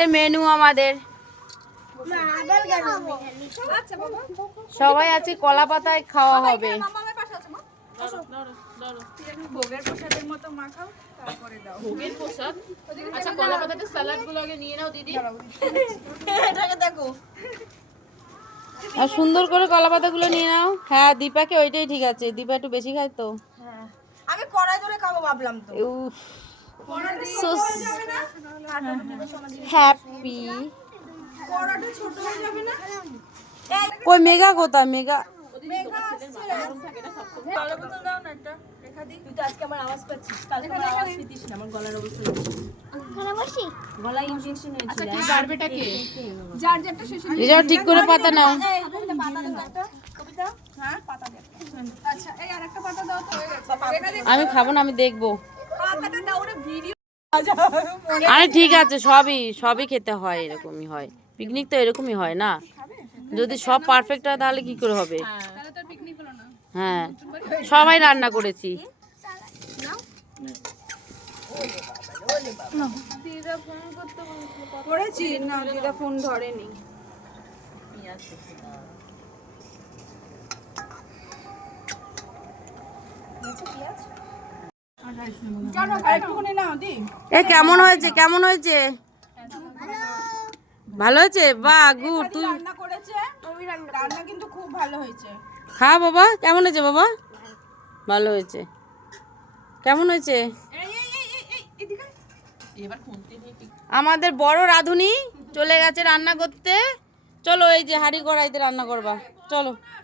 Menu আমাদের সবাই আছে, কলা পাতায় খাওয়া হবে। ভোগের প্রসাদের মতো মাখাও, তারপরে দাও। ভোগের প্রসাদ। আচ্ছা, কলা পাতাতে স্যালাড গুলো আগে নিয়ে নাও দিদি। এটাকে দেখো, আর সুন্দর করে কলা পাতাগুলো নিয়ে নাও। হ্যাঁ, দীপাকে ওইটাই ঠিক আছে, দীপা একটু বেশি খায় তো। হ্যাঁ আমি কড়াই ধরে খাবো ভাবলাম তো। উফ, so happy। কড়াটা ছোট হয়ে যাবে না? কই মেঘা কোথায়? মেঘা কালো বোতল দাও না একটা, রেখা দিই। তুই তো আজকে আমার আওয়াজ পাচ্ছিস, কালকে আমার আওয়াজ পেতিস না, আমার গলার অবস্থা দেখছিস। গলায় ইনজেকশন হয়েছিল। আচ্ছা, কি বারবেটা কে? যার যেটা শেষে রিজার্ভ ঠিক করে পাতা নাও। পাতা দাও একটা, কবিতা। হ্যাঁ পাতা দে। আচ্ছা এই আরেকটা পাতা দাও তো, হয়ে গেছে। রেখা দে। আমি খাবো না, আমি দেখবো। পাতাটা দাও রে, ভিডিও। আরে ঠিক আছে, সবই খেতে হয়, এরকমই হয়। পিকনিক তো এরকমই হয় না? যদি সব পারফেক্ট হয় তাহলে কি করে হবে? তাহলে তো পিকনিক হলো না। হ্যাঁ, সবাই রান্না করেছি। দিদা ফোন করতে বলেছিল, করেছি না, দিদা ফোন ধরেনি। জানো একটুখানি নাও দি। এ কেমন হয়েছে? কেমন হয়েছে? ভালো হয়েছে? বাহ, গুড। তুই রান্না করেছে, রান্না কিন্তু খুব ভালো হয়েছে। খা বাবা। কেমন হয়েছে বাবা? ভালো হয়েছে। কেমন হয়েছে? এদিকে এবার খুনতে নিয়ে আমাদের বড় রাঁধুনি চলে গেছে রান্না করতে। চলো, এই যে হাঁড়ি কড়াইতে রান্না করবা, চলো।